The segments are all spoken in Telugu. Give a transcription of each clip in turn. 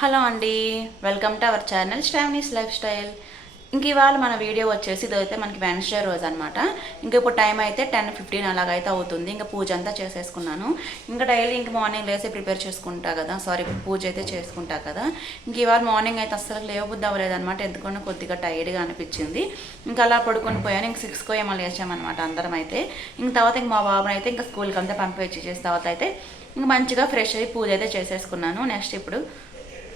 హలో అండి. Welcome to our channel Staminis lifestyle ఇంక ఇవాళ మన వీడియో వచ్చేసి ఇదైతే మనకి వెన్స్డే రోజు అనమాట ఇంకా ఇప్పుడు టైం అయితే టెన్ ఫిఫ్టీన్ అలాగైతే అవుతుంది. ఇంకా పూజ అంతా చేసేసుకున్నాను. ఇంకా డైలీ ఇంక మార్నింగ్ లేసి ప్రిపేర్ చేసుకుంటా కదా. సారీ పూజ అయితే చేసుకుంటా కదా. ఇంక ఇవాళ మార్నింగ్ అయితే అస్సలు లేవబుద్ధి అవ్వలేదనమాట ఎందుకంటే ఎందుకన్నా కొద్దిగా టైర్డ్గా అనిపించింది. ఇంకా అలా పడుకొని పోయాను. ఇంక సిక్స్కో ఏమో లేచామన్నమాట అందరం అయితే. ఇంక తర్వాత ఇంక మా బాబుని అయితే ఇంకా స్కూల్కి అంతా పంపించి చేసిన తర్వాత అయితే ఇంక మంచిగా ఫ్రెష్ అయ్యి పూజ అయితే చేసేసుకున్నాను. నెక్స్ట్ ఇప్పుడు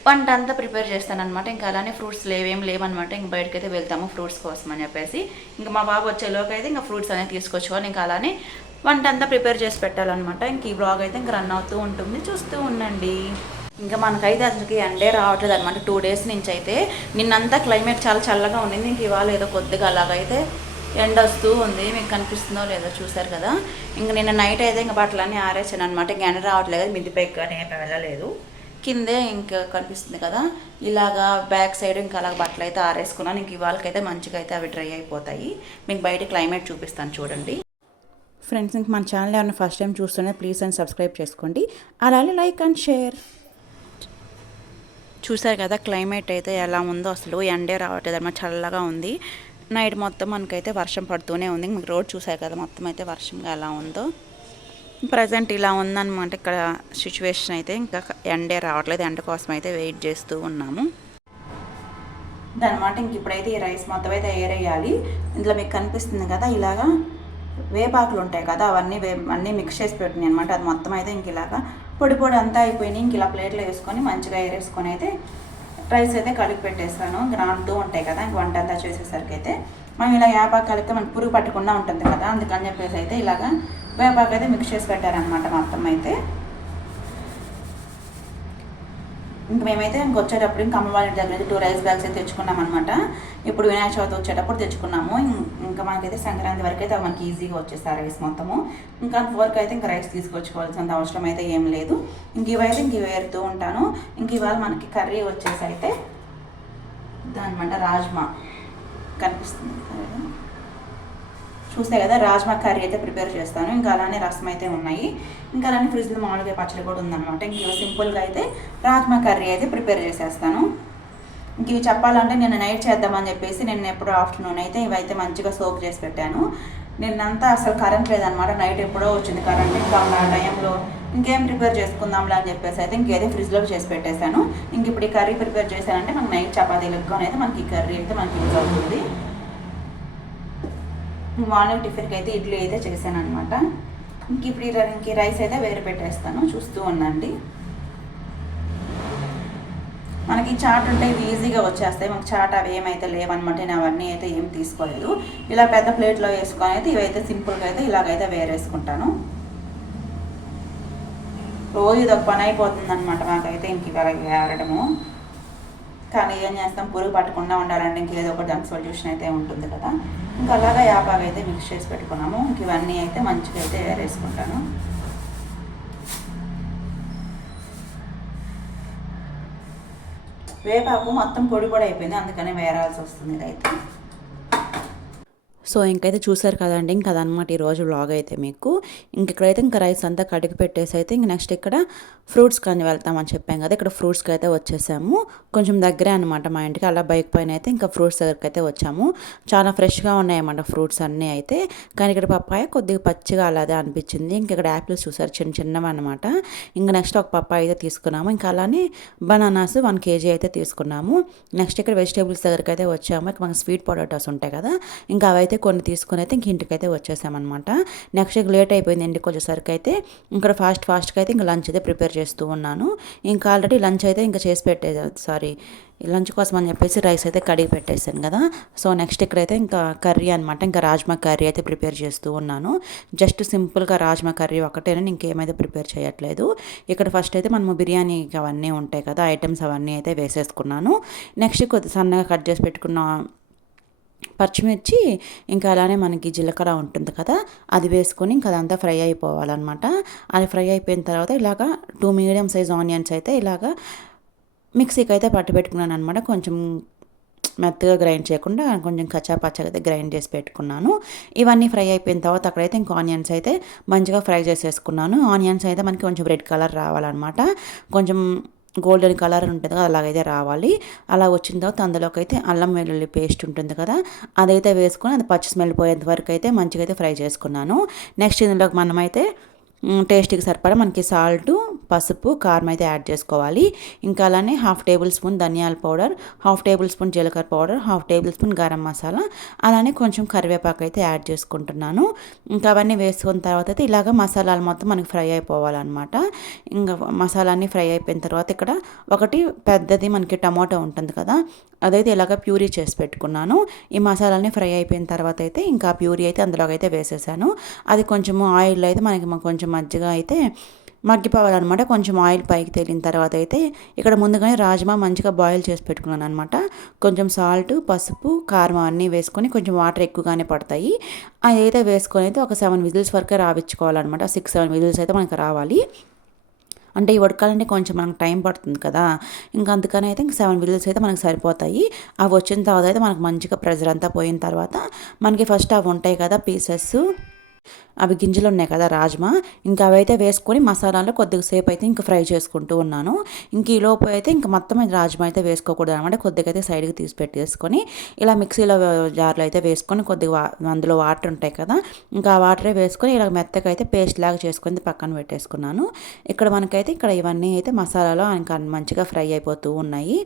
వంట అంతా ప్రిపేర్ చేస్తాను అనమాట ఇంకా అలానే ఫ్రూట్స్ లేవేం లేవన్నమాట. ఇంక బయటకి అయితే వెళ్తాము ఫ్రూట్స్ కోసం అని చెప్పేసి. ఇంకా మా బాబు వచ్చేలోకి అయితే ఇంకా ఫ్రూట్స్ అనేది తీసుకొచ్చుకొని ఇంకా అలానే వంట అంతా ప్రిపేర్ చేసి పెట్టాలన్నమాట. ఇంక ఈ బ్లాగ్ అయితే ఇంకా రన్ అవుతూ ఉంటుంది. చూస్తూ ఉండండి. ఇంకా మనకైతే అసలుకి ఎండే రావట్లేదు అనమాట టూ డేస్ నుంచి అయితే. నిన్నంతా క్లైమేట్ చాలా చల్లగా ఉండింది. ఇంక ఇవాళ ఏదో కొద్దిగా అలాగైతే ఎండ వస్తూ ఉంది. మీకు కనిపిస్తుందో లేదో చూసారు కదా. ఇంక నిన్న నైట్ అయితే ఇంకా బట్టలన్నీ ఆరేసాను అనమాట ఇంక ఎండ రావట్లేదు. మిద్దిపైకి కానీ వెళ్ళలేదు. కిందే ఇంకా కనిపిస్తుంది కదా. ఇలాగా బ్యాక్ సైడ్ ఇంకా అలాగ బట్టలు అయితే ఆరేసుకున్నాను ఇంక ఇవాళకైతే మంచిగా అయితే అవి డ్రై అయిపోతాయి. మీకు బయట క్లైమేట్ చూపిస్తాను చూడండి. ఫ్రెండ్స్ ఇంక మన ఛానల్ ఏమైనా ఫస్ట్ టైం చూస్తున్నా ప్లీజ్ అండ్ సబ్స్క్రైబ్ చేసుకోండి. అలాగే లైక్ అండ్ షేర్. చూసారు కదా క్లైమేట్ అయితే ఎలా ఉందో అసలు. ఎండే రావట్లేదు చల్లగా ఉంది. నైట్ మొత్తం మనకైతే వర్షం పడుతూనే ఉంది. మీకు రోడ్ చూసారు కదా మొత్తం అయితే వర్షంగా ఎలా ఉందో. ప్రజెంట్ ఇలా ఉందన్నమాట ఇక్కడ సిచ్యువేషన్ అయితే. ఇంకా ఎండే రావట్లేదు. ఎండ కోసం అయితే వెయిట్ చేస్తూ ఉన్నాము. దానమాట ఇంక ఇప్పుడైతే ఈ రైస్ మొత్తం అయితే ఏరేయాలి. ఇందులో మీకు కనిపిస్తుంది కదా ఇలాగా వేపాకులు ఉంటాయి కదా అవన్నీ వే అన్నీ మిక్స్ చేసి పెట్టినాయి అనమాట అది మొత్తం అయితే ఇంక ఇలాగా పొడి పొడి అంతా అయిపోయినాయి. ఇంక ఇలా ప్లేట్లో వేసుకొని మంచిగా ఏరేసుకొని అయితే రైస్ అయితే కలిపి పెట్టేస్తాను. ఇంక ఉంటాయి కదా ఇంక వంట అంతా చేసేసరికి అయితే. మనం ఇలా వేపాకు కలిపితే మనకు పురుగు పట్టకుండా ఉంటుంది కదా అందుకని చెప్పేసి అయితే ఇలాగా వేపాకు అయితే మిక్స్ చేసి పెట్టారనమాట మొత్తం అయితే. ఇంక మేమైతే ఇంక వచ్చేటప్పుడు ఇంకా అమ్మ వాళ్ళ దగ్గర అయితే టూ రైస్ బ్యాగ్స్ అయితే తెచ్చుకున్నాం అనమాట ఇప్పుడు వినాయక చవితి వచ్చేటప్పుడు తెచ్చుకున్నాము. ఇంకా మనకైతే సంక్రాంతి వరకు అయితే మనకి ఈజీగా వచ్చేస్తారు రైస్ మొత్తము. ఇంకా అంతవరకు అయితే ఇంకా రైస్ తీసుకొచ్చుకోవాల్సినంత అవసరం అయితే ఏం లేదు. ఇంక ఇవైతే ఇంక ఇవి వేరుతూ ఉంటాను. ఇంక ఇవాళ మనకి కర్రీ వచ్చేసి అయితే దానమాట రాజ్మా. కనిపిస్తుంది. చూస్తే కదా రాజ్మా కర్రీ అయితే ప్రిపేర్ చేస్తాను. ఇంకా అలానే రసం అయితే ఉన్నాయి. ఇంకా అలానే ఫ్రిడ్జ్లో మామూలుగా పచ్చడి కూడా ఉందన్నమాట. ఇంక సింపుల్గా అయితే రాజ్మా కర్రీ అయితే ప్రిపేర్ చేసేస్తాను. ఇంక ఇవి చెప్పాలంటే నేను నైట్ చేద్దామని చెప్పేసి నేను ఎప్పుడో ఆఫ్టర్నూన్ అయితే ఇవైతే మంచిగా సోప్ చేసి పెట్టాను. నిన్నంతా అసలు కరెంట్ లేదనమాట నైట్ ఎప్పుడో వచ్చింది కరెంట్. ఇంకా ఆ టైంలో ఇంకేం ప్రిపేర్ చేసుకుందాంలా అని చెప్పేసి అయితే ఇంకేదో ఫ్రిడ్జ్లో చేసి పెట్టేశాను. ఇంక ఇప్పుడు ఈ కర్రీ ప్రిపేర్ చేశానంటే మనకి నైట్ చపాతీలకు అయితే మనకి ఈ కర్రీ అయితే మనకి యూజ్ అవుతుంది. మార్నింగ్ టిఫిన్కి అయితే ఇడ్లీ అయితే చేశాను అనమాట ఇంక ఇప్పుడు ఇంక రైస్ అయితే వేరు పెట్టేస్తాను చూస్తూ ఉండండి. మనకి చాట్ ఉంటే ఇవి ఈజీగా వచ్చేస్తాయి. మాకు చాట్ అవి ఏమైతే లేవన్నమాట నేను అవన్నీ అయితే ఏం తీసుకోలేదు. ఇలా పెద్ద ప్లేట్లో వేసుకొని అయితే ఇవైతే సింపుల్గా అయితే ఇలాగైతే వేరేసుకుంటాను. రోజు ఇది ఒక పని అయిపోతుంది అనమాట మాకైతే ఇంక ఇవాళ వేరడము కానీ ఏం చేస్తాం? పురుగు పట్టకుండా ఉండాలంటే ఇంకేదో ఒక దానికి సొల్యూషన్ అయితే ఉంటుంది కదా. ఇంకా అలాగా యాపాగా అయితే మిక్స్ చేసి పెట్టుకున్నాము. ఇంక ఇవన్నీ అయితే మంచిగా అయితే వేరేసుకుంటాను. వేపాకు మొత్తం పొడి పొడి అయిపోయింది. అందుకనే వేరాల్సి వస్తుంది ఇదైతే. సో ఇంకైతే చూసారు కదండి ఇంకా అదనమాట ఈరోజు వ్లాగ్ అయితే మీకు. ఇంక ఇక్కడైతే ఇంకా రైస్ అంతా కడిగి పెట్టేసి అయితే ఇంక నెక్స్ట్ ఇక్కడ ఫ్రూట్స్ కానీ వెళ్తామని చెప్పాం కదా ఇక్కడ ఫ్రూట్స్కి అయితే వచ్చేసాము. కొంచెం దగ్గరే అనమాట మా ఇంటికి అలా బైక్ పైన అయితే ఇంకా ఫ్రూట్స్ దగ్గరికి అయితే వచ్చాము. చాలా ఫ్రెష్గా ఉన్నాయన్నమాట ఫ్రూట్స్ అన్నీ అయితే. కానీ ఇక్కడ పప్పాయ కొద్దిగా పచ్చిగా అలాగే అనిపించింది. ఇంక ఇక్కడ యాపిల్స్ చూసారు చిన్న చిన్నవి అనమాట ఇంకా నెక్స్ట్ ఒక పప్పాయ అయితే తీసుకున్నాము. ఇంకా అలానే బనానాస్ వన్ కేజీ అయితే తీసుకున్నాము. నెక్స్ట్ ఇక్కడ వెజిటేబుల్స్ దగ్గరికి అయితే వచ్చాము. ఇక్కడ మనకి స్వీట్ పొటాటోస్ ఉంటాయి కదా ఇంకా అవైతే కొన్ని తీసుకొని అయితే ఇంక ఇంటికి అయితే వచ్చేసామన్నమాట. నెక్స్ట్ ఇక లేట్ అయిపోయింది ఇంటికి వచ్చేసరికి అయితే ఇంకా ఫాస్ట్ ఫాస్ట్గా అయితే ఇంకా లంచ్ అయితే ప్రిపేర్ చేస్తూ ఉన్నాను. ఇంకా ఆల్రెడీ లంచ్ అయితే ఇంకా చేసి పెట్టే సారీ లంచ్ కోసం అని చెప్పేసి రైస్ అయితే కడిగి పెట్టేశాను కదా. సో నెక్స్ట్ ఇక్కడైతే ఇంకా కర్రీ అనమాట ఇంకా రాజ్మా కర్రీ అయితే ప్రిపేర్ చేస్తూ ఉన్నాను. జస్ట్ సింపుల్గా రాజ్మా కర్రీ ఒకటేనని ఇంకేమైతే ప్రిపేర్ చేయట్లేదు. ఇక్కడ ఫస్ట్ అయితే మనము బిర్యానీ అవన్నీ ఉంటాయి కదా ఐటమ్స్ అవన్నీ అయితే వేసేసుకున్నాను. నెక్స్ట్ కొద్ది సన్నగా కట్ చేసి పెట్టుకున్న పచ్చిమిర్చి ఇంకా అలానే మనకి జీలకర్ర ఉంటుంది కదా అది వేసుకొని ఇంకా అదంతా ఫ్రై అయిపోవాలన్నమాట. అది ఫ్రై అయిపోయిన తర్వాత ఇలాగ టూ మీడియం సైజ్ ఆనియన్స్ అయితే ఇలాగ మిక్సీకి అయితే పట్టు పెట్టుకున్నాను అనమాట కొంచెం మెత్తగా గ్రైండ్ చేయకుండా కొంచెం కచ్చాపచ్చగా అయితే గ్రైండ్ చేసి పెట్టుకున్నాను. ఇవన్నీ ఫ్రై అయిపోయిన తర్వాత అక్కడైతే ఇంకా ఆనియన్స్ అయితే మంచిగా ఫ్రై చేసేసుకున్నాను. ఆనియన్స్ అయితే మనకి కొంచెం రెడ్ కలర్ రావాలన్నమాట. కొంచెం గోల్డెన్ కలర్ ఉంటుంది కదా అలాగైతే రావాలి. అలా వచ్చిన తర్వాత అందులోకి అయితే అల్లం వెల్లుల్లి పేస్ట్ ఉంటుంది కదా అదైతే వేసుకొని అది పచ్చి స్మెల్ పోయేంత వరకు అయితే మంచిగా అయితే ఫ్రై చేసుకున్నాను. నెక్స్ట్ ఇందులోకి మనమైతే టేస్ట్కి సరిపడా మనకి సాల్ట్ పసుపు కారం అయితే యాడ్ చేసుకోవాలి. ఇంకా అలానే హాఫ్ టేబుల్ స్పూన్ ధనియాల పౌడర్ హాఫ్ టేబుల్ స్పూన్ జీలకర్ర powder half tablespoon garam masala అలానే కొంచెం కరివేపాకు అయితే యాడ్ చేసుకుంటున్నాను. ఇంకా అవన్నీ వేసుకున్న తర్వాత అయితే ఇలాగ మసాలాలు మొత్తం మనకి ఫ్రై అయిపోవాలన్నమాట. ఇంకా మసాలాన్ని ఫ్రై అయిపోయిన తర్వాత ఇక్కడ ఒకటి పెద్దది మనకి టమాటో ఉంటుంది కదా అదైతే ఇలాగ ప్యూరీ చేసి పెట్టుకున్నాను. ఈ మసాలాని ఫ్రై అయిపోయిన తర్వాత అయితే ఇంకా ప్యూరీ అయితే అందులోకి అయితే వేసేసాను. అది కొంచెము ఆయిల్ అయితే మనకి కొంచెం మజ్జిగ అయితే మగ్గిపోవాలన్నమాట కొంచెం ఆయిల్ పైకి తేలిన తర్వాత అయితే ఇక్కడ ముందుగానే రాజ్మా మంచిగా బాయిల్ చేసి పెట్టుకున్నాను అనమాట కొంచెం సాల్ట్ పసుపు కారం అన్నీ వేసుకొని కొంచెం వాటర్ ఎక్కువగానే పడతాయి. అదైతే వేసుకొని అయితే ఒక సెవెన్ విజిల్స్ వరకే రావించుకోవాలన్నమాట సిక్స్ సెవెన్ విజిల్స్ అయితే మనకు రావాలి. అంటే ఈ ఉడకాలంటే కొంచెం మనకు టైం పడుతుంది కదా. ఇంకా అందుకని అయితే ఇంకా సెవెన్ విజిల్స్ అయితే మనకు సరిపోతాయి. అవి వచ్చిన తర్వాత అయితే మనకు మంచిగా ప్రెజర్ అంతా పోయిన తర్వాత మనకి ఫస్ట్ అవి ఉంటాయి కదా పీసెస్ అవి గింజలు ఉన్నాయి కదా రాజ్మా. ఇంకా అవైతే వేసుకొని మసాలాలో కొద్దిగా సేపు అయితే ఇంకా ఫ్రై చేసుకుంటూ ఉన్నాను. ఇంక ఈ లోపు అయితే ఇంకా మొత్తం రాజ్మా అయితే వేసుకోకూడదు అనమాట. కొద్దిగా అయితే సైడ్కి తీసి పెట్టేసుకొని ఇలా మిక్సీలో జార్లో అయితే వేసుకొని కొద్దిగా అందులో వాటర్ ఉంటాయి కదా. ఇంకా ఆ వాటరే వేసుకొని ఇలా మెత్తగా అయితే పేస్ట్ లాగా చేసుకొని పక్కన పెట్టేసుకున్నాను. ఇక్కడ మనకైతే ఇక్కడ ఇవన్నీ అయితే మసాలాలో ఇంకా మంచిగా ఫ్రై అయిపోతూ ఉన్నాయి.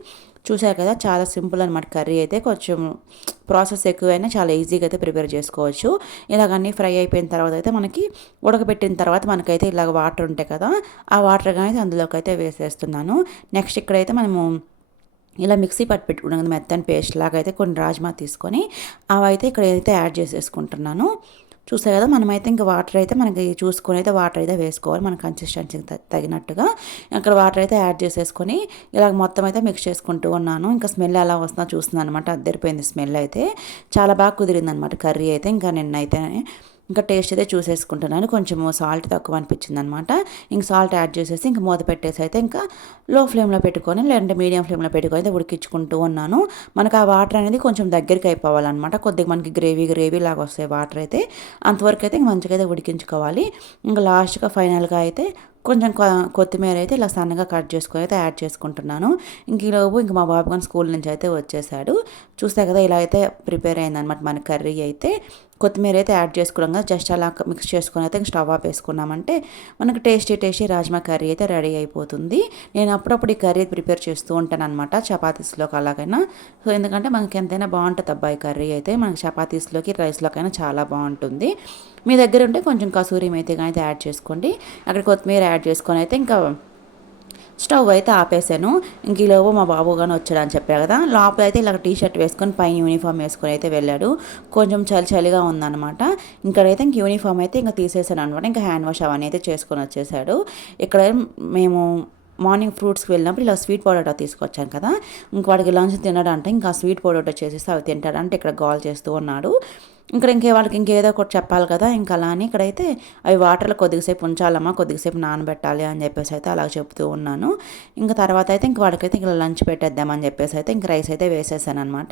చూసారు కదా చాలా సింపుల్ అనమాట కర్రీ అయితే. కొంచెం ప్రాసెస్ ఎక్కువైనా చాలా ఈజీగా అయితే ప్రిపేర్ చేసుకోవచ్చు. ఇలాగన్నీ ఫ్రై అయిపోయిన తర్వాత అయితే మనకి ఉడకబెట్టిన తర్వాత మనకైతే ఇలాగ వాటర్ ఉంటాయి కదా ఆ వాటర్ కానీ అందులోకి అయితే వేసేస్తున్నాను. నెక్స్ట్ ఇక్కడైతే మనము ఇలా మిక్సీ పట్టి పెట్టుకున్నాం మెత్తని పేస్ట్ లాగా అయితే కొన్ని రాజ్మా తీసుకొని అవి అయితే ఇక్కడ అయితే యాడ్ చేసేసుకుంటున్నాను చూసే కదా మనమైతే ఇంకా వాటర్ అయితే మనకి చూసుకొని అయితే వాటర్ అయితే వేసుకోవాలి మన కన్సిస్టెన్సీకి తగినట్టుగా. అక్కడ వాటర్ అయితే యాడ్ చేసేసుకొని ఇలాగ మొత్తం అయితే మిక్స్ చేసుకుంటూ ఉన్నాను. ఇంకా స్మెల్ ఎలా వస్తుందో చూస్తున్నాను అనమాట అద్దరిపోయింది స్మెల్ అయితే. చాలా బాగా కుదిరింది అనమాట కర్రీ అయితే. ఇంకా నిన్నైతే ఇంకా టేస్ట్ అయితే చూసేసుకుంటున్నాను కొంచెం సాల్ట్ తక్కువ అనిపించింది అనమాట ఇంక సాల్ట్ యాడ్ చేసేసి ఇంక మూత పెట్టేసి అయితే ఇంకా లో ఫ్లేమ్లో పెట్టుకొని లేదంటే మీడియం ఫ్లేమ్లో పెట్టుకొని అయితే ఉడికించుకుంటూ ఉన్నాను. మనకు ఆ వాటర్ అనేది కొంచెం దగ్గరికి అయిపోవాలన్నమాట కొద్దిగా మనకి గ్రేవీ గ్రేవీ లాగా వస్తాయి వాటర్ అయితే. అంతవరకు అయితే మంచిగా అయితే ఉడికించుకోవాలి. ఇంకా లాస్ట్గా ఫైనల్గా అయితే కొంచెం కొత్తిమీర అయితే ఇలా సన్నగా కట్ చేసుకొని అయితే యాడ్ చేసుకుంటున్నాను. ఇంక ఈలోపు ఇంక మా బాబు కానీ స్కూల్ నుంచి అయితే వచ్చేసాడు. చూస్తే కదా ఇలా అయితే ప్రిపేర్ అయిందనమాట మన కర్రీ అయితే. కొత్తిమీర అయితే యాడ్ చేసుకున్నాం కదా జస్ట్ అలా మిక్స్ చేసుకుని అయితే స్టవ్ ఆఫ్ వేసుకున్నామంటే మనకు టేస్టీ టేస్టీ రాజ్మా కర్రీ అయితే రెడీ అయిపోతుంది. నేను అప్పుడప్పుడు ఈ కర్రీ ప్రిపేర్ చేస్తూ ఉంటాను అనమాట చపాతీస్లోకి అలాగైనా. సో ఎందుకంటే మనకి ఎంతైనా బాగుంటుంది అబ్బాయి కర్రీ అయితే. మనకి చపాతీస్లోకి రైస్లోకైనా చాలా బాగుంటుంది. మీ దగ్గర ఉంటే కొంచెం కసూరి మేతి అయితే యాడ్ చేసుకోండి. అక్కడ కొత్తిమీర యాడ్ చేసుకొని అయితే ఇంకా స్టవ్ అయితే ఆపేసాను. ఇంక ఈలోపు మా బాబు కానీ వచ్చాడు అని చెప్పా కదా. లోపల అయితే ఇలా టీ షర్ట్ వేసుకొని పైన యూనిఫామ్ వేసుకొని అయితే వెళ్ళాడు. కొంచెం చలి చలిగా ఉందన్నమాట. ఇక్కడైతే ఇంక యూనిఫామ్ అయితే ఇంకా తీసేసాను అనమాట ఇంకా హ్యాండ్ వాష్ అవన్నీ అయితే చేసుకొని వచ్చేసాడు. ఇక్కడ మేము మార్నింగ్ ఫ్రూట్స్కి వెళ్ళినప్పుడు ఇలా స్వీట్ పొటాటో తీసుకొచ్చాను కదా. ఇంక వాడికి లంచ్ తినడంటే ఇంకా స్వీట్ పొటాటో చేసేసి అవి తింటాడంటే ఇక్కడ గాల్ చేస్తూ ఉన్నాడు. ఇక్కడ ఇంకే వాళ్ళకి ఇంకేదో ఒకటి చెప్పాలి కదా ఇంకా అలా అని ఇక్కడైతే అవి వాటర్లో కొద్దిసేపు ఉంచాలమ్మా కొద్దిసేపు నానబెట్టాలి అని చెప్పేసి అయితే అలా చెప్తూ ఉన్నాను. ఇంకా తర్వాత అయితే ఇంక వాళ్ళకైతే ఇంకా లంచ్ పెట్టేద్దామని చెప్పేసి అయితే ఇంక రైస్ అయితే వేసేసాను అనమాట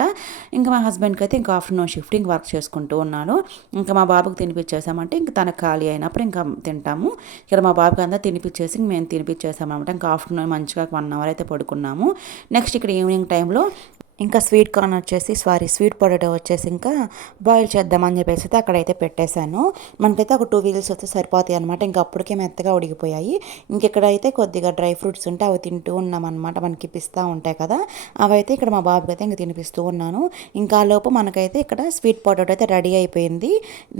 ఇంకా మా హస్బెండ్కి అయితే ఇంకా ఆఫ్టర్నూన్ షిఫ్టింగ్ వర్క్ చేసుకుంటూ ఉన్నాను. ఇంకా మా బాబుకి తినిపించేసామంటే ఇంకా తనకు ఖాళీ అయినప్పుడు ఇంకా తింటాము. ఇక్కడ మా బాబుకి అంతా తినిపించేసి మేము తినిపించేసామన్నమాట ఇంకా ఆఫ్టర్నూన్ మంచిగా వన్ అవర్ అయితే పడుకున్నాము. నెక్స్ట్ ఇక్కడ ఈవినింగ్ టైంలో ఇంకా స్వీట్ కార్న్ వచ్చేసి సారీ స్వీట్ పొటాటో వచ్చేసి ఇంకా బాయిల్ చేద్దామని చెప్పేసి అయితే అక్కడైతే పెట్టేశాను. మనకైతే ఒక టూ వీల్స్ వస్తే సరిపోతాయి అనమాట ఇంకా అప్పటికే మెత్తగా ఉడిగిపోయాయి ఇంకెక్కడైతే కొద్దిగా డ్రై ఫ్రూట్స్ ఉంటే అవి తింటూ ఉన్నామన్నమాట. మనకి పిస్తా ఉంటాయి కదా అవైతే ఇక్కడ మా బాబుకి అయితే ఇంకా తినిపిస్తూ ఉన్నాను. ఇంకా లోపు మనకైతే ఇక్కడ స్వీట్ పొటాటో అయితే రెడీ అయిపోయింది.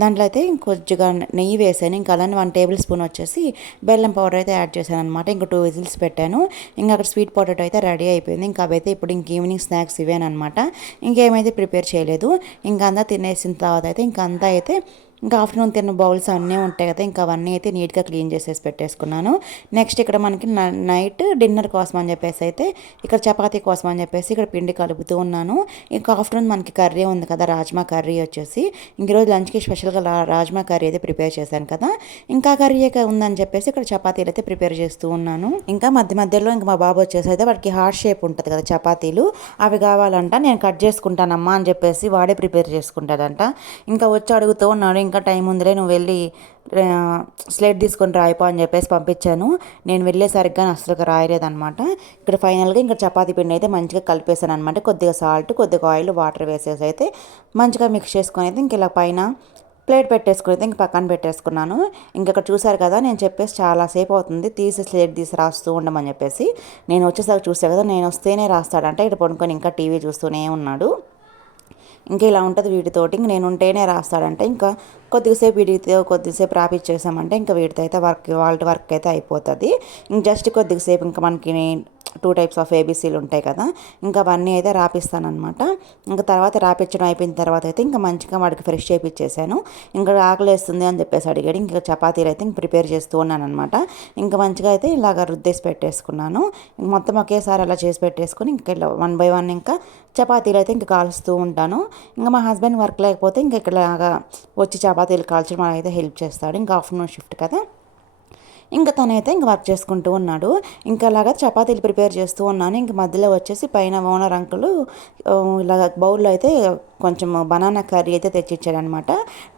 దాంట్లో అయితే కొద్దిగా నెయ్యి వేసాను. ఇంకా అలానే వన్ టేబుల్ స్పూన్ వచ్చేసి బెల్లం పౌడర్ అయితే యాడ్ చేశాను అనమాట ఇంకా టూ విజిల్స్ పెట్టాను. ఇంకా అక్కడ స్వీట్ పొటాటో అయితే రెడీ అయిపోయింది. ఇంకా అవైతే ఇప్పుడు ఇంక ఈవినింగ్ స్నాక్స్ ఇవేనమాట ఇంకేమైతే ప్రిపేర్ చేయలేదు. ఇంకా అంతా తినేసిన తర్వాత అయితే ఇంకా అంతా అయితే ఇంకా ఆఫ్టర్నూన్ తిన్న బౌల్స్ అన్నీ ఉంటాయి కదా ఇంకా అవన్నీ అయితే నీట్గా క్లీన్ చేసేసి పెట్టేసుకున్నాను. నెక్స్ట్ ఇక్కడ మనకి నైట్ డిన్నర్ కోసం అని చెప్పేసి అయితే ఇక్కడ చపాతీ కోసం అని చెప్పేసి ఇక్కడ పిండి కలుపుతూ ఉన్నాను. ఇంకా ఆఫ్టర్నూన్ మనకి కర్రీ ఉంది కదా రాజ్మా కర్రీ వచ్చేసి. ఇంక ఈరోజు లంచ్కి స్పెషల్గా రాజ్మా కర్రీ అయితే ప్రిపేర్ చేశాను కదా. ఇంకా కర్రీ ఉందని చెప్పేసి ఇక్కడ చపాతీలు అయితే ప్రిపేర్ చేస్తూ ఉన్నాను. ఇంకా మధ్య మధ్యలో ఇంకా మా బాబు వచ్చేసి అయితే వాడికి హార్ట్ షేప్ ఉంటుంది కదా చపాతీలు అవి కావాలంట నేను కట్ చేసుకుంటానమ్మా అని చెప్పేసి వాడే ప్రిపేర్ చేసుకుంటాడంట. ఇంకా వచ్చి అడుగుతూ ఉన్నాడు ఇంకా టైం ఉందిలే నువ్వు వెళ్ళి స్లేట్ తీసుకొని రాయిపో అని చెప్పేసి పంపించాను. నేను వెళ్ళేసరిగ్గా అసలు రాయలేదనమాట ఇక్కడ ఫైనల్గా ఇంకా చపాతీ పిండి అయితే మంచిగా కలిపేసాను అనమాట కొద్దిగా సాల్ట్ కొద్దిగా ఆయిల్ వాటర్ వేసేసి అయితే మంచిగా మిక్స్ చేసుకొని అయితే ఇంక ఇలా పైన ప్లేట్ పెట్టేసుకుని అయితే ఇంక పక్కన పెట్టేసుకున్నాను. ఇంకక్కడ చూశారు కదా నేను చెప్పేసి చాలాసేపు అవుతుంది. తీసి స్లేట్ తీసి రాస్తూ ఉండమని చెప్పేసి. నేను వచ్చేసరికి చూసా కదా నేను వస్తేనే రాస్తాడంటే. ఇక్కడ పడుకొని ఇంకా టీవీ చూస్తూనే ఉన్నాడు. ఇంకా ఇలా ఉంటుంది వీటితోటి ఇంక నేను ఉంటేనే రాస్తాడంటే. ఇంకా కొద్దిసేపు వీటితో కొద్దిసేపు రాపిచ్చేసామంటే ఇంకా వీటితో అయితే వర్క్ వాళ్ళ వర్క్ అయితే అయిపోతుంది. ఇంక జస్ట్ కొద్దిసేపు ఇంకా మనకి టూ టైప్స్ ఆఫ్ ఏబీసీలు ఉంటాయి కదా. ఇంకా అవన్నీ అయితే రాపిస్తానమాట ఇంకా తర్వాత రాపించడం అయిపోయిన తర్వాత అయితే ఇంకా మంచిగా వాడికి ఫ్రెష్ చేయించేసాను ఇంకా ఆకలేస్తుంది అని చెప్పేసి అడిగాడు. ఇంకా చపాతీలు అయితే ఇంక ప్రిపేర్ చేస్తూ ఉన్నాను అనమాట ఇంకా మంచిగా అయితే ఇలాగ రుద్దేసి పెట్టేసుకున్నాను. ఇంక మొత్తం ఒకేసారి అలా చేసి పెట్టేసుకుని ఇంకా ఇలా వన్ బై వన్ ఇంకా చపాతీలు అయితే ఇంకా కాలుస్తూ ఉంటాను. ఇంకా మా హస్బెండ్ వర్క్ లేకపోతే ఇంకా ఇక్కడలాగా వచ్చి చపాతీలు కాల్చడం అయితే హెల్ప్ చేస్తాడు. ఇంకా ఆఫ్టర్నూన్ షిఫ్ట్ కదా. ఇంకా తనైతే ఇంకా వర్క్ చేసుకుంటూ ఉన్నాడు. ఇంకా అలాగా చపాతీలు ప్రిపేర్ చేస్తూ ఉన్నాను. ఇంక మధ్యలో వచ్చేసి పైన ఓనర్ అంకులు ఇలా బౌల్లో అయితే కొంచెం బనానా కర్రీ అయితే తెచ్చిచ్చాడనమాట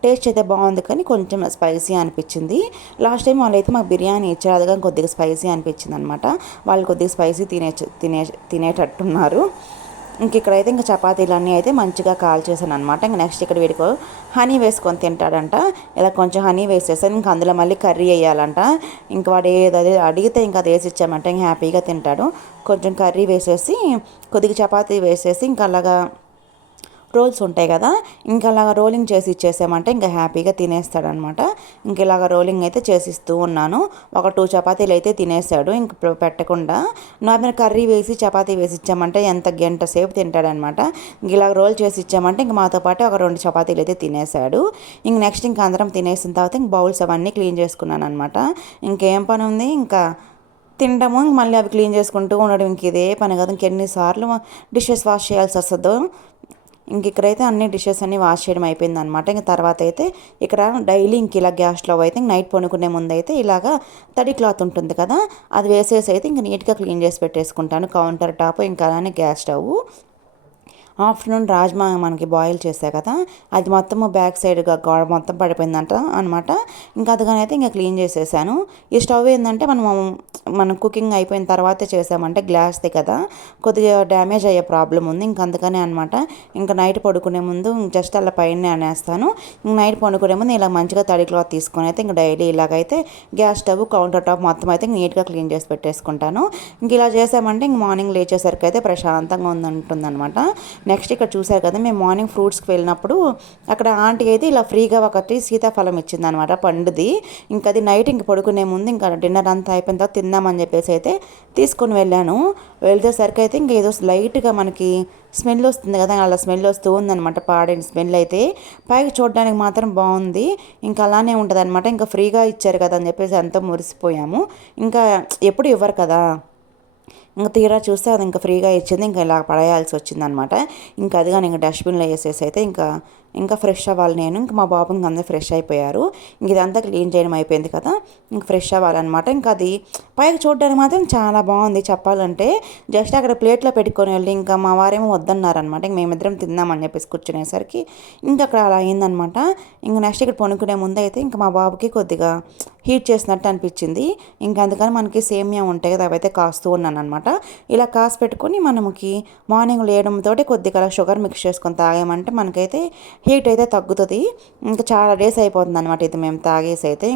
టేస్ట్ అయితే బాగుంది కానీ కొంచెం స్పైసీ అనిపించింది. లాస్ట్ టైం వాళ్ళు అయితే మాకు బిర్యానీ ఇచ్చారు. అది కానీ కొద్దిగా స్పైసీ అనిపించింది అనమాట వాళ్ళు కొద్దిగా స్పైసీ తినే తినే తినేటట్టున్నారు. ఇంక ఇక్కడైతే ఇంకా చపాతీలు అన్నీ అయితే మంచిగా కాల్ చేశాను అనమాట ఇంక నెక్స్ట్ ఇక్కడ వీడికో హనీ వేసుకొని తింటాడంట. ఇలా కొంచెం హనీ వేసేసాను. ఇంకా అందులో మళ్ళీ కర్రీ వేయాలంట. ఇంక వాడు ఏది అడిగితే ఇంకా అది వేసి ఇచ్చామంటే ఇంకా హ్యాపీగా తింటాడు. కొంచెం కర్రీ వేసేసి కొద్దిగా చపాతీ వేసేసి ఇంకా అలాగా రోల్స్ ఉంటాయి కదా ఇంకా అలాగ రోలింగ్ చేసి ఇచ్చేసామంటే ఇంకా హ్యాపీగా తినేస్తాడనమాట. ఇంక ఇలాగ రోలింగ్ అయితే చేసిస్తూ ఉన్నాను. ఒక టూ చపాతీలు అయితే తినేసాడు. ఇంక పెట్టకుండా నార్మల్ కర్రీ వేసి చపాతీ వేసి ఇచ్చామంటే ఎంత గంట సేపు తింటాడనమాట. ఇంక ఇలాగ రోల్ చేసి ఇచ్చామంటే ఇంక మాతో పాటు ఒక రెండు చపాతీలు అయితే తినేసాడు. ఇంక నెక్స్ట్ ఇంక అందరం తినేసిన తర్వాత ఇంక బౌల్స్ అవన్నీ క్లీన్ చేసుకున్నాను అనమాట ఇంకేం పని ఉంది ఇంకా తినడము మళ్ళీ అవి క్లీన్ చేసుకుంటూ ఉండడం ఇంక ఇదే పని కదా. ఇంకెన్నిసార్లు డిషెస్ వాష్ చేయాల్సి వస్తుందో ఇంక ఇక్కడైతే అన్ని డిషెస్ అన్ని వాష్ చేయడం అయిపోయింది అనమాట ఇంక తర్వాత అయితే ఇక్కడ డైలీ ఇంక ఇలా గ్యాస్ స్టవ్ అయితే నైట్ పనుకునే ముందు అయితే ఇలాగా తడి క్లాత్ ఉంటుంది కదా అది వేసేసి అయితే ఇంక నీట్గా క్లీన్ చేసి పెట్టేసుకుంటాను. కౌంటర్ టాప్ ఇంకా అలానే గ్యాస్ స్టవ్ ఆఫ్టర్నూన్ రాజ్మా మనకి బాయిల్ చేసా కదా అది మొత్తము బ్యాక్ సైడ్గా గోడ మొత్తం పడిపోయిందంట అనమాట ఇంకా అదిగానైతే ఇంకా క్లీన్ చేసేసాను. ఈ స్టవ్ ఏంటంటే మనం మనం కుకింగ్ అయిపోయిన తర్వాతే చేసామంటే గ్లాస్ది కదా కొద్దిగా డ్యామేజ్ అయ్యే ప్రాబ్లం ఉంది. ఇంక అందుకనే అనమాట ఇంకా నైట్ పడుకునే ముందు జస్ట్ అలా పైన అనేస్తాను. ఇంక నైట్ పడుకునే ముందు ఇలా మంచిగా తడి క్లాత్ తీసుకొని అయితే ఇంక డైలీ ఇలాగైతే గ్యాస్ స్టవ్ కౌంటర్ టాప్ మొత్తం అయితే నీట్గా క్లీన్ చేసి పెట్టేసుకుంటాను. ఇంక ఇలా చేసామంటే ఇంక మార్నింగ్ లేచేసరికి అయితే ప్రశాంతంగా ఉందంటుందన్నమాట. నెక్స్ట్ ఇక్కడ చూసారు కదా మేము మార్నింగ్ ఫ్రూట్స్కి వెళ్ళినప్పుడు అక్కడ ఆంటీ అయితే ఇలా ఫ్రీగా ఒకటి సీతాఫలం ఇచ్చిందనమాట పండుది. ఇంకా అది నైట్ ఇంక పడుకునే ముందు ఇంకా డిన్నర్ అంతా అయిపోయిన తర్వాత తిందామని చెప్పేసి అయితే తీసుకొని వెళ్ళాను. వెళ్తేసరికి అయితే ఇంకా ఏదో లైట్గా మనకి స్మెల్ వస్తుంది కదా అలా స్మెల్ వస్తూ ఉందనమాట పాడైన స్మెల్ అయితే. పైకి చూడడానికి మాత్రం బాగుంది. ఇంకా అలానే ఉంటుంది అనమాట ఇంకా ఫ్రీగా ఇచ్చారు కదా అని చెప్పేసి అంతా మురిసిపోయాము. ఇంకా ఎప్పుడు ఇవ్వరు కదా. ఇంకా తీరా చూస్తే అది ఇంకా ఫ్రీగా ఇచ్చింది ఇంకా ఇలా పడేయాల్సి వచ్చిందనమాట. ఇంకా అదిగా ఇంకా డస్ట్బిన్లో వేసేసి అయితే ఇంకా ఇంకా ఫ్రెష్ అవ్వాలి నేను. ఇంకా మా బాబు ఇంక అందరూ ఫ్రెష్ అయిపోయారు. ఇంక ఇదంతా క్లీన్ చేయడం అయిపోయింది కదా ఇంక ఫ్రెష్ అవ్వాలన్నమాట ఇంకా అది పైకి చూడడానికి మాత్రం చాలా బాగుంది చెప్పాలంటే. జస్ట్ అక్కడ ప్లేట్లో పెట్టుకొని వెళ్ళి ఇంకా మా వారేమో వద్దన్నారనమాట. ఇంక మేమిద్దరం తిందామని చెప్పేసి కూర్చునేసరికి ఇంకా అక్కడ అలా అయిందనమాట. ఇంక నెక్స్ట్ ఇక్కడ పొనుకునే ముందు అయితే ఇంకా మా బాబుకి కొద్దిగా హీట్ చేసినట్టు అనిపించింది. ఇంకా అందుకని మనకి సేమియా ఉంటాయి కదా అవైతే కాస్తూ ఉన్నాను అనమాట ఇలా కాసి పెట్టుకొని మనకి మార్నింగ్ లేయడంతో కొద్దిగా షుగర్ మిక్స్ చేసుకొని తాగామంటే మనకైతే హీట్ అయితే తగ్గుతుంది. ఇంకా చాలా డేస్ అయిపోతుంది అనమాట ఇది మేము తాగేసి అయితే.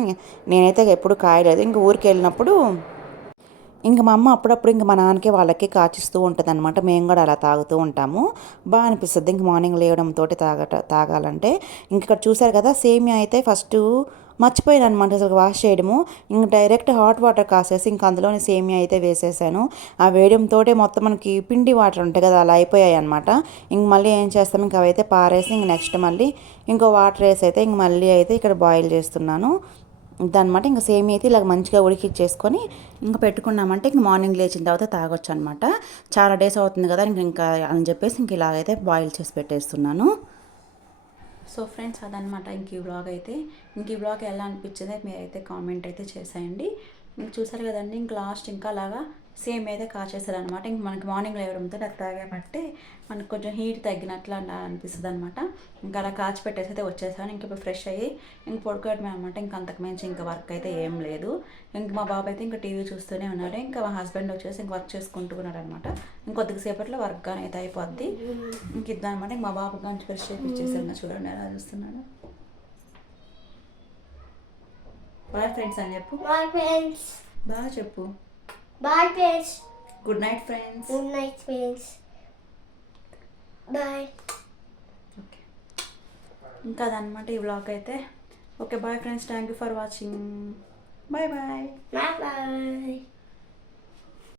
నేనైతే ఎప్పుడు కాయలేదు. ఇంక ఊరికి వెళ్ళినప్పుడు ఇంక మా అమ్మ అప్పుడప్పుడు ఇంక మా నాన్నకి వాళ్ళకి కాచిస్తూ ఉంటుంది అనమాట మేము కూడా అలా తాగుతూ ఉంటాము. బాగా అనిపిస్తుంది ఇంక మార్నింగ్ లేవడంతో తాగట తాగాలంటే. ఇంక ఇక్కడ చూసారు కదా సేమియా అయితే ఫస్ట్ మర్చిపోయాను అనమాట అసలు వాష్ చేయడము. ఇంకా డైరెక్ట్ హాట్ వాటర్ కాసేసి ఇంకా అందులోనే సేమియా అయితే వేసేసాను. ఆ వేయడంతో మొత్తం మనకి పిండి వాటర్ ఉంటాయి కదా అలా అయిపోయాయి అనమాట ఇంక మళ్ళీ ఏం చేస్తాం ఇంక అవైతే పారేసి ఇంక నెక్స్ట్ మళ్ళీ ఇంకో వాటర్ వేసి అయితే ఇంక మళ్ళీ అయితే ఇక్కడ బాయిల్ చేస్తున్నాను. దానమాట ఇంకా సేమ్ అయితే ఇలా మంచిగా ఉడికిచ్చేసుకొని ఇంకా పెట్టుకున్నామంటే ఇంక మార్నింగ్ లేచిన తర్వాత తాగొచ్చు అనమాట చాలా డేస్ అవుతుంది కదా ఇంక ఇంకా అని చెప్పేసి ఇంక ఇలాగైతే బాయిల్ చేసి పెట్టేస్తున్నాను. సో ఫ్రెండ్స్ అదనమాట ఇంక ఈ బ్లాగ్ అయితే ఇంక ఈ బ్లాగ్ ఎలా అనిపించింది మీరైతే కామెంట్ అయితే చేసేయండి. ఇంక చూసారు కదండి ఇంక లాస్ట్ ఇంకా అలాగా సేమ్ అయితే కాచేస్తుంది అనమాట ఇంక మనకి మార్నింగ్ లేవడంతో అది తాగామంటే మనకు కొంచెం హీట్ తగ్గినట్లు అనిపిస్తుంది అనమాట ఇంకా అలా కాచి పెట్టేసి అయితే వచ్చేసాను ఇంక ఇప్పుడు ఫ్రెష్ అయ్యి ఇంక పడుకోవడమే అనమాట ఇంకా అంతకు మించి ఇంకా వర్క్ అయితే ఏం లేదు. ఇంక మా బాబు అయితే ఇంకా టీవీ చూస్తూనే ఉన్నాడు. ఇంకా మా హస్బెండ్ వచ్చేసి ఇంక వర్క్ చేసుకుంటూ ఉన్నాడు అనమాట ఇంకొద్ది సేపట్లో వర్క్ కానీ అయితే అయిపోద్ది. ఇంక ఇద్దనమాట ఇంక మా బాబు కానీ ఫ్రెష్ చేయించేసాను చూడండి ఎలా చూస్తున్నాను బాయ్ ఫ్రెండ్స్ అని చెప్పు. Bye, friends. బాగా చెప్పు. Bye, friends. Good night friends Good night, friends. Bye. Okay ఇంకా అదనమాట ఈ వ్లాగ్ అయితే okay bye friends thank you for watching bye bye Bye, bye.